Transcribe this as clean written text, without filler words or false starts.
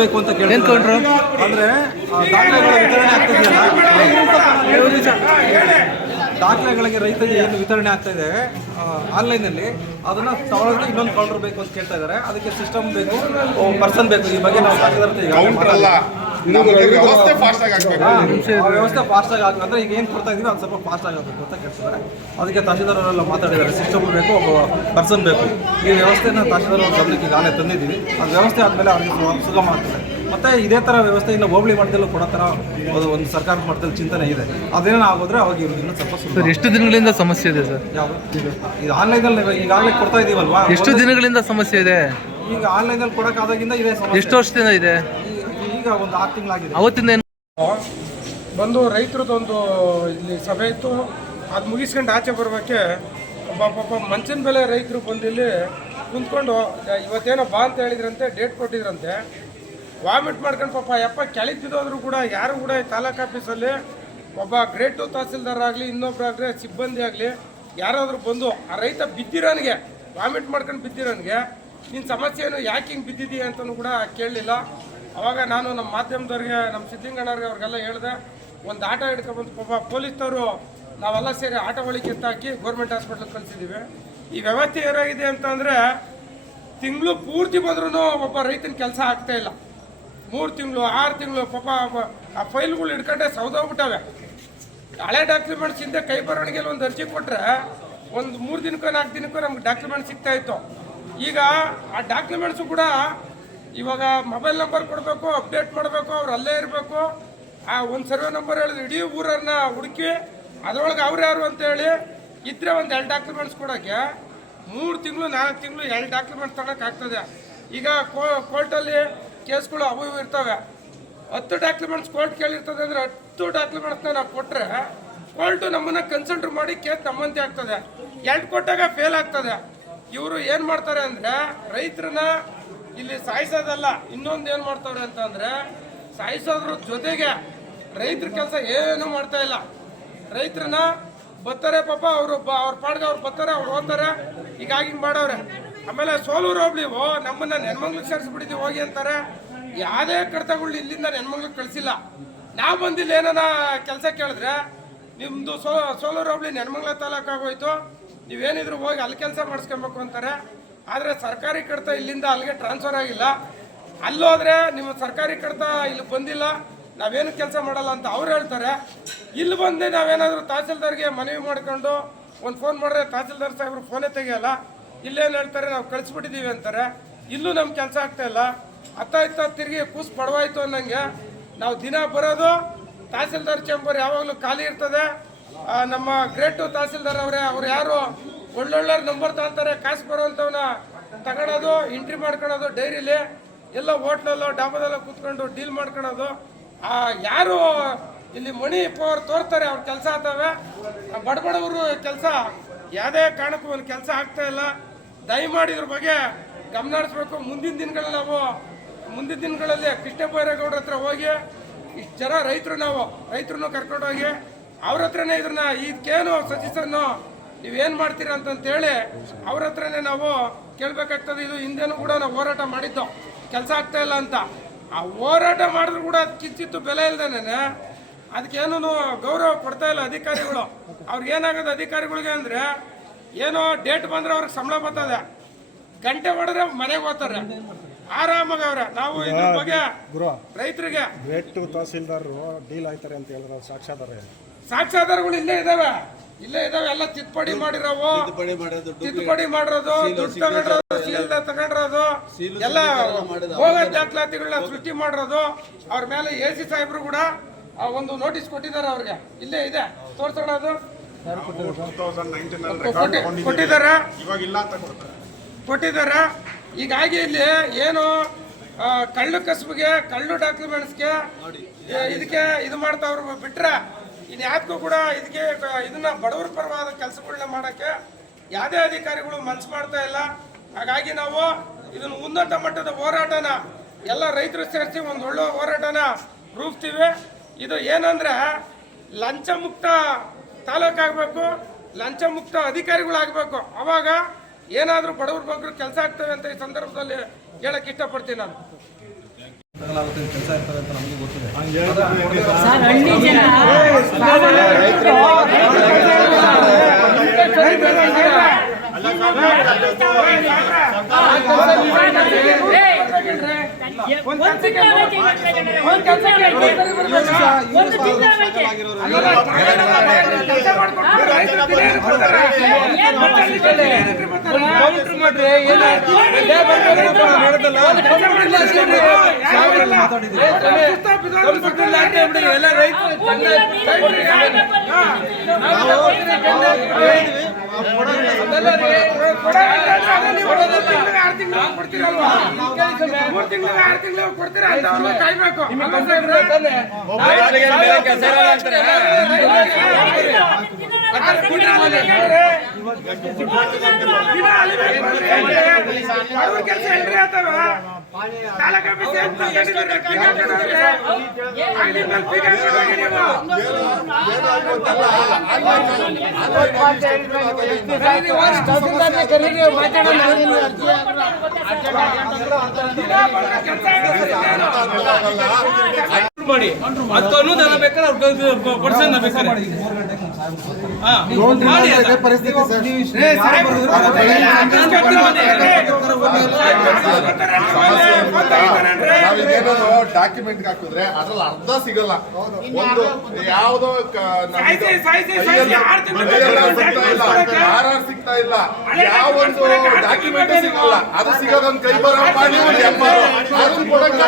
ಬೇಕು ಅಂತ ಕೇಳ್ಕೊಂಡ್ರು ಅಂದ್ರೆ ದಾಖಲೆಗಳ ವಿತರಣೆ ಆಗ್ತಿದೆಯಲ್ಲ, ದಾಖಲೆಗಳಿಗೆ ರೈತರಿಗೆ ಏನು ವಿತರಣೆ ಆಗ್ತಾ ಇದೆ ಆನ್ಲೈನಲ್ಲಿ, ಅದನ್ನ ತಗೊಳ್ಳೋಕೆ ಇನ್ನೊಂದು ಕೌಂಟರ್ ಬೇಕು ಅಂತ ಕೇಳ್ತಾ ಇದ್ದಾರೆ. ಅದಕ್ಕೆ ಸಿಸ್ಟಮ್ ಬೇಕು, ಪರ್ಸನ್ ಬೇಕು. ಈ ಬಗ್ಗೆ ನಾವು ವ್ಯವಸ್ಥೆ ಫಾಸ್ಟ್ ಆಗಿ ಆಗಬೇಕು ಅಂದ್ರೆ ಈಗ ಏನು ಕೊಡ್ತಾ ಇದೀವಿ ಅದು ಸ್ವಲ್ಪ ಫಾಸ್ಟ್ ಆಗಬೇಕು ಅಂತ ಕೇಳ್ತಿದ್ದಾರೆ. ಅದಕ್ಕೆ ತಹಶೀಲ್ದಾರ್ ಅವರೆಲ್ಲ ಮಾತಾಡಿದ್ದಾರೆ. ಸಿಸ್ಟಮ್ ಬೇಕು, ಒಬ್ಬ ಪರ್ಸನ್ ಬೇಕು. ಈ ವ್ಯವಸ್ಥೆನ ತಹಶೀಲ್ದಾರ್ ಅವ್ರ ಗಮನಕ್ಕೆ ಈಗಾಗಲೇ ತಂದಿದ್ದೀವಿ. ಅದು ವ್ಯವಸ್ಥೆ ಆದಮೇಲೆ ಅವರಿಗೆ ಸುಗಮ ಆಗ್ತದೆ. ಮತ್ತೆ ಇದೇ ಥರ ವ್ಯವಸ್ಥೆ ಇನ್ನು ಹೋಬಳಿ ಮಟ್ಟದಲ್ಲೂ ಕೊಡೋ ಥರ ಒಂದು ಸರ್ಕಾರದ ಮಟ್ಟದಲ್ಲಿ ಚಿಂತನೆ ಇದೆ. ಅದೇನೋ ಆಗೋದ್ರೆ ಅವಾಗ ಇವ್ರಿಗೆ ಇನ್ನೂ ಸ್ವಲ್ಪ ಸರ್, ಎಷ್ಟು ದಿನಗಳಿಂದ ಸಮಸ್ಯೆ ಇದೆ ಸರ್? ಯಾವುದು ಇದು ಆನ್ಲೈನಲ್ಲಿ ಈಗಾಗಲೇ ಕೊಡ್ತಾ ಇದೀವಲ್ವಾ? ಎಷ್ಟು ದಿನಗಳಿಂದ ಸಮಸ್ಯೆ ಇದೆ? ಈಗ ಆನ್ಲೈನಲ್ಲಿ ಕೊಡೋಕ್ಕಾದಾಗಿಂದ ಇದೆ ಸಮಸ್ಯೆ. ಎಷ್ಟು ವರ್ಷದಿಂದ ಇದೆ? ಈಗ ಒಂದು 6 ತಿಂಗಳಾಗಿದೆ. ಅವತ್ತಿಂದ ಏನು ಬಂದು ರೈತರದೊಂದು ಇಲ್ಲಿ ಸಭೆ ಇತ್ತು. ಅದು ಮುಗಿಸ್ಕೊಂಡು ಆಚೆ ಬರೋಕ್ಕೆ ಪಾಪ ಮಂಚಿನ ಬೆಲೆ ರೈತರು ಬಂದು ಇಲ್ಲಿ ಕುಂತ್ಕೊಂಡು ಇವತ್ತೇನೋ ಬಾ ಅಂತ ಹೇಳಿದ್ರಂತೆ, ಡೇಟ್ ಕೊಟ್ಟಿದ್ರಂತೆ. ವಾಮಿಟ್ ಮಾಡ್ಕೊಂಡು ಪಾಪ ಕೆಳಗೆ ಬಿದ್ದೋದ್ರು ಕೂಡ ಯಾರು ಕೂಡ ತಾಲೂಕು ಆಫೀಸಲ್ಲಿ ಒಬ್ಬ ಗ್ರೇಡ್ 2 ತಹಸೀಲ್ದಾರ್ ಆಗಲಿ, ಇನ್ನೊಬ್ಬರಾಗಲಿ, ಸಿಬ್ಬಂದಿ ಆಗಲಿ ಯಾರಾದರೂ ಬಂದು ಆ ರೈತ ಬಿದ್ದಿರೋನಿಗೆ, ವಾಮಿಟ್ ಮಾಡ್ಕೊಂಡು ಬಿದ್ದಿರೋನಿಗೆ ನಿನ್ನ ಸಮಸ್ಯೆ ಏನು, ಯಾಕೆ ಹಿಂಗೆ ಬಿದ್ದಿದ್ದೀಯ ಅಂತಲೂ ಕೂಡ ಕೇಳಲಿಲ್ಲ. ಅವಾಗ ನಾನು ನಮ್ಮ ಮಾಧ್ಯಮದವ್ರಿಗೆ, ನಮ್ಮ ಸಿದ್ದಿಂಗಣ್ಣವ್ರಿಗೆ ಅವ್ರಿಗೆಲ್ಲ ಹೇಳಿದೆ. ಒಂದು ಆಟೋ ಹಿಡ್ಕೊಬಂದು ಪಾಪ ಪೊಲೀಸ್ನವರು ನಾವೆಲ್ಲ ಸೇರಿ ಆಟೋ ಒಳಗೆ ಎತ್ತಾಕಿ ಗೌರ್ಮೆಂಟ್ ಹಾಸ್ಪಿಟ್ಲಿಗೆ ಕಳಿಸಿದ್ದೀವಿ. ಈ ವ್ಯವಸ್ಥೆ ಏನಾಗಿದೆ ಅಂತಂದರೆ, ತಿಂಗಳು ಪೂರ್ತಿ ಬಂದ್ರೂ ಒಬ್ಬ ರೈತನ ಕೆಲಸ ಆಗ್ತಾಯಿಲ್ಲ. 3 ತಿಂಗಳು 6 ತಿಂಗಳು ಪಾಪ ಆ ಫೈಲ್ಗಳು ಹಿಡ್ಕೊಂಡೆ ಸೌದೋಗ್ಬಿಟ್ಟವೆ. ಹಳೆ ಡಾಕ್ಯುಮೆಂಟ್ಸ್ ಹಿಂದೆ ಕೈ ಬರವಣಿಗೆಯಲ್ಲಿ ಒಂದು ಅರ್ಜಿ ಕೊಟ್ಟರೆ ಒಂದು 3 ದಿನಕ್ಕೋ 4 ದಿನಕ್ಕೋ ನಮ್ಗೆ ಡಾಕ್ಯುಮೆಂಟ್ ಸಿಗ್ತಾಯಿತ್ತು. ಈಗ ಆ ಡಾಕ್ಯುಮೆಂಟ್ಸು ಕೂಡ ಇವಾಗ ಮೊಬೈಲ್ ನಂಬರ್ ಕೊಡಬೇಕು, ಅಪ್ಡೇಟ್ ಮಾಡಬೇಕು, ಅವ್ರು ಅಲ್ಲೇ ಇರಬೇಕು. ಆ ಒಂದು ಸರ್ವೆ ನಂಬರ್ ಹೇಳಿದ್ರೆ ಇಡೀ ಊರನ್ನ ಹುಡುಕಿ ಅದರೊಳಗೆ ಅವ್ರು ಯಾರು ಅಂತೇಳಿ ಇದ್ರೆ ಒಂದು 2 ಡಾಕ್ಯುಮೆಂಟ್ಸ್ ಕೊಡೋಕ್ಕೆ 3 ತಿಂಗಳು 4 ತಿಂಗಳು 2 ಡಾಕ್ಯುಮೆಂಟ್ಸ್ ತಗೊಳಕ್ಕಾಗ್ತದೆ. ಈಗ ಕೋರ್ಟಲ್ಲಿ ಕೇಸ್ಗಳು ಅವು ಇವು ಇರ್ತವೆ. 10 ಡಾಕ್ಯುಮೆಂಟ್ಸ್ ಕೋರ್ಟ್ ಕೇಳಿರ್ತದೆ ಅಂದರೆ 10 ಡಾಕ್ಯುಮೆಂಟ್ಸ್ನ ನಾವು ಕೊಟ್ಟರೆ ಕೋರ್ಟು ನಮ್ಮನ್ನು ಕನ್ಸಿಡರ್ ಮಾಡಿ ಕೇಸ್ ನಮ್ಮಂತೆ ಆಗ್ತದೆ. 2 ಕೊಟ್ಟಾಗ ಫೇಲ್ ಆಗ್ತದೆ. ಇವರು ಏನು ಮಾಡ್ತಾರೆ ಅಂದರೆ ರೈತರನ್ನ ಇಲ್ಲಿ ಸಾಯಿಸೋದಲ್ಲ, ಇನ್ನೊಂದು ಏನು ಮಾಡ್ತಾರೆ ಅಂತಂದರೆ ಸಾಯಿಸೋದ್ರ ಜೊತೆಗೆ ರೈತರ ಕೆಲಸ ಏನೂ ಮಾಡ್ತಾ ಇಲ್ಲ. ರೈತರನ್ನ ಬರ್ತಾರೆ ಪಾಪ, ಅವರು ಅವ್ರ ಪಾಡ್ಗೆ ಅವ್ರು ಬರ್ತಾರೆ, ಅವ್ರು ಹೋಗ್ತಾರೆ. ಹೀಗಾಗಿ ಹಿಂಗೆ ಮಾಡವ್ರೆ. ಆಮೇಲೆ ಸೋಲೂರು ಹೋಬ್ಳಿವು ನಮ್ಮನ್ನ ನೆನ್ಮಂಗ್ಲಿಗೆ ಸೇರಿಸ್ಬಿಟ್ಟಿದ್ದೀವಿ ಹೋಗಿ ಅಂತಾರೆ. ಯಾವುದೇ ಕಡತಗಳು ಇಲ್ಲಿಂದ ನೆನ್ಮಂಗ್ಲಿಗೆ ಕಳಿಸಿಲ್ಲ. ನಾವು ಬಂದಿಲ್ಲ ಏನಾನ ಕೆಲಸ ಕೇಳಿದ್ರೆ ನಿಮ್ಮದು ಸೋಲೂರು ಹೋಬ್ಳಿ ನೆನ್ಮಂಗ್ಲ ತಾಲೂಕು ಆಗೋಯ್ತು, ನೀವೇನಿದ್ರು ಹೋಗಿ ಅಲ್ಲಿ ಕೆಲಸ ಮಾಡಿಸ್ಕೊಬೇಕು ಅಂತಾರೆ. ಆದರೆ ಸರ್ಕಾರಿ ಕಡತ ಇಲ್ಲಿಂದ ಅಲ್ಲಿಗೆ ಟ್ರಾನ್ಸ್ಫರ್ ಆಗಿಲ್ಲ. ಅಲ್ಲೋದ್ರೆ ನಿಮ್ಮ ಸರ್ಕಾರಿ ಕಡತ ಇಲ್ಲಿ ಬಂದಿಲ್ಲ, ನಾವೇನು ಕೆಲಸ ಮಾಡಲ್ಲ ಅಂತ ಅವ್ರು ಹೇಳ್ತಾರೆ. ಇಲ್ಲಿ ಬಂದು ನಾವೇನಾದರೂ ತಹಸೀಲ್ದಾರ್ಗೆ ಮನವಿ ಮಾಡ್ಕೊಂಡು ಒಂದು ಫೋನ್ ಮಾಡಿದ್ರೆ ತಹಸೀಲ್ದಾರ್ ಸಾಹೇಬ್ರು ಫೋನೇ ತೆಗಿಯಲ್ಲ. ಇಲ್ಲೇನು ಹೇಳ್ತಾರೆ, ನಾವು ಕಳಿಸ್ಬಿಟ್ಟಿದ್ದೀವಿ ಅಂತಾರೆ. ಇಲ್ಲೂ ನಮ್ಮ ಕೆಲಸ ಆಗ್ತಾಯಿಲ್ಲ. ಅತ್ತ ತಿರುಗಿ ಕೂಸು ಪಡವಾಯ್ತು ಅನ್ನಂಗೆ ನಾವು ದಿನ ಬರೋದು. ತಹಸೀಲ್ದಾರ್ ಚೇಂಬರ್ ಯಾವಾಗಲೂ ಖಾಲಿ ಇರ್ತದೆ. ನಮ್ಮ ಗ್ರೇಡ್ 2 ತಹಸೀಲ್ದಾರ್ ಅವರೇ, ಅವ್ರು ಯಾರು ಒಳ್ಳೊಳ್ಳೆ ನಂಬರ್ ತಗೊಳ್ತಾರೆ, ಕಾಸು ಬರೋವಂಥವನ್ನ ತಗೊಳೋದು, ಎಂಟ್ರಿ ಮಾಡ್ಕೊಳೋದು, ಡೈರಿಲಿ ಎಲ್ಲ ಹೋಟ್ಲಲ್ಲೋ ಡಾಬಾದಲ್ಲೋ ಕೂತ್ಕೊಂಡು ಡೀಲ್ ಮಾಡ್ಕೊಳೋದು. ಯಾರು ಇಲ್ಲಿ ಮನಿ ಪವರ್ ತೋರ್ತಾರೆ ಅವ್ರ ಕೆಲಸ ಆಗ್ತವೆ. ಬಡಬಡವರು ಕೆಲಸ ಯಾವುದೇ ಕಾರಣಕ್ಕೂ ಒಂದು ಕೆಲಸ ಆಗ್ತಾ ಇಲ್ಲ. ದಯಮಾಡಿ ಇದ್ರ ಬಗ್ಗೆ ಗಮನ ಹರಿಸ್ಬೇಕು. ಮುಂದಿನ ದಿನಗಳಲ್ಲಿ ಕೃಷ್ಣ ಬೈರೇಗೌಡ್ರ ಹತ್ರ ಹೋಗಿ ಇಷ್ಟು ಜನ ರೈತರನ್ನು ಕರ್ಕೊಂಡೋಗಿ ಅವ್ರ ಹತ್ರನೇ ಇದನ್ನ ಇದಕ್ಕೇನು ಸಜೆಷನ್ನು ನೀವೇನು ಮಾಡ್ತೀರಾ ಅಂತಂತೇಳಿ ಅವ್ರ ಹತ್ರನೇ ನಾವು ಕೇಳಬೇಕಾಗ್ತದೆ. ಇದು ಹಿಂದೆನೂ ಕೂಡ ನಾವು ಹೋರಾಟ ಮಾಡಿದ್ದು, ಕೆಲಸ ಆಗ್ತಾ ಇಲ್ಲ ಅಂತ. ಆ ಹೋರಾಟ ಮಾಡಿದ್ರು ಕೂಡ ಕಿಂಚಿತ್ತು ಬೆಲೆ ಇಲ್ದೇನೆ ಅದಕ್ಕೇನು ಗೌರವ ಕೊಡ್ತಾ ಇಲ್ಲ ಅಧಿಕಾರಿಗಳು. ಅವ್ರಿಗೇನಾಗೋದು ಅಧಿಕಾರಿಗಳಿಗೆ ಅಂದರೆ, ಏನೋ ಡೇಟ್ ಬಂದರೆ ಅವ್ರಿಗೆ ಸಂಬಳ ಬರ್ತದೆ, ಗಂಟೆ ಹೊಡೆದ್ರೆ ಮನೆಗೆ ಹೋಗ್ತಾರೆ, ಆರಾಮಾಗಿ ಅವ್ರೆ. ನಾವು ಇದ್ರ ಬಗ್ಗೆ ರೈತರಿಗೆ ಗ್ರೇಡ್ 2 ತಹಸೀಲ್ದಾರ್ ಡೀಲ್ ಆಯ್ತಾರೆ ಅಂತ ಹೇಳಿದ್ರೆ ಸಾಕ್ಷ್ಯಾಧಾರಗಳು ಇಲ್ಲೇ ಇದಾವೆ. ಎಲ್ಲ ತಿದ್ದುಪಡಿ ಮಾಡಿರೋದು, ದುಡ್ಡು ತಗೊಂಡಿರೋದು, ಸೀಲ್ ತಗೊಂಡಿರೋದು, ಎಲ್ಲ ಹೋಗೋ ದಾಖಲಾತಿಗಳನ್ನ ಸೃಷ್ಟಿ ಮಾಡಿರೋದು. ಅವ್ರ ಮೇಲೆ AC ಸಾಹೇಬ್ರು ಕೂಡ ಒಂದು ನೋಟಿಸ್ ಕೊಟ್ಟಿದ್ದಾರೆ. ಅವ್ರಿಗೆ ಇಲ್ಲೇ ಇದೆ, ತೋರ್ಸೋಣ. ಅದು ಕೊಟ್ಟಿದ್ದಾರೆ. ಹೀಗಾಗಿ ಇಲ್ಲಿ ಏನು ಕಳ್ಳು ಕಸಬಿಗೆ, ಕಳ್ಳು ಡಾಕ್ಯುಮೆಂಟ್ಸ್ಗೆ ಇದಕ್ಕೆ ಇದು ಮಾಡ್ತಾವ್ರು ಬಿಟ್ರೆ ಇನ್ಯಾದಕ್ಕೂ ಕೂಡ ಇದನ್ನ ಬಡವರ ಪರವಾದ ಕೆಲಸಗಳನ್ನ ಮಾಡೋಕ್ಕೆ ಯಾವುದೇ ಅಧಿಕಾರಿಗಳು ಮನಸ್ಸು ಮಾಡ್ತಾ ಇಲ್ಲ. ಹಾಗಾಗಿ ನಾವು ಇದನ್ನು ಉನ್ನತ ಮಟ್ಟದ ಹೋರಾಟನ ಎಲ್ಲ ರೈತರು ಸೇರಿಸಿ ಒಂದು ಒಳ್ಳೆ ಹೋರಾಟನ ರೂಪಿಸ್ತೀವಿ. ಇದು ಏನಂದ್ರೆ ಲಂಚ ಮುಕ್ತ ತಾಲೂಕಾಗಬೇಕು, ಲಂಚ ಮುಕ್ತ ಅಧಿಕಾರಿಗಳಾಗಬೇಕು. ಅವಾಗ ಏನಾದರೂ ಬಡವ್ರ ಬಗ್ಗೆ ಕೆಲಸ ಆಗ್ತವೆ ಅಂತ ಈ ಸಂದರ್ಭದಲ್ಲಿ ಹೇಳಕ್ಕೆ ಇಷ್ಟಪಡ್ತೀನಿ ನಾನು. ಆಗುತ್ತೆ ಕೆಲಸ ಇರ್ತದೆ ಅಂತ ನಮಗೆ ಗೊತ್ತಿದೆ. ಸರ್ ಹಳ್ಳಿ ಜನ ಮಾಡಿ ಅದಕ್ಕೆ ಅನುದಾನ ಬೇಕಾದ್ರೆ ಅವ್ರು ಪರ್ಸೆಂಟ್ ಬೇಕಾದ್ರೆ ಡಾಕ್ಯುಮೆಂಟ್ ಹಾಕಿದ್ರೆ ಅದ್ರಲ್ಲಿ ಅರ್ಧ ಸಿಗಲ್ಲ. ಒಂದು ಯಾವ್ದೋ ಆರ್ ಸಿಗ್ತಾ ಇಲ್ಲ, ಯಾವೊಂದು ಡಾಕ್ಯುಮೆಂಟ್ ಸಿಗಲ್ಲ. ಅದು ಸಿಗೋದೊಂದು ಕೈ ಬರೋ ಮಾಡಿ ಅದನ್ನ ಕೊಡಕ್ಕೆ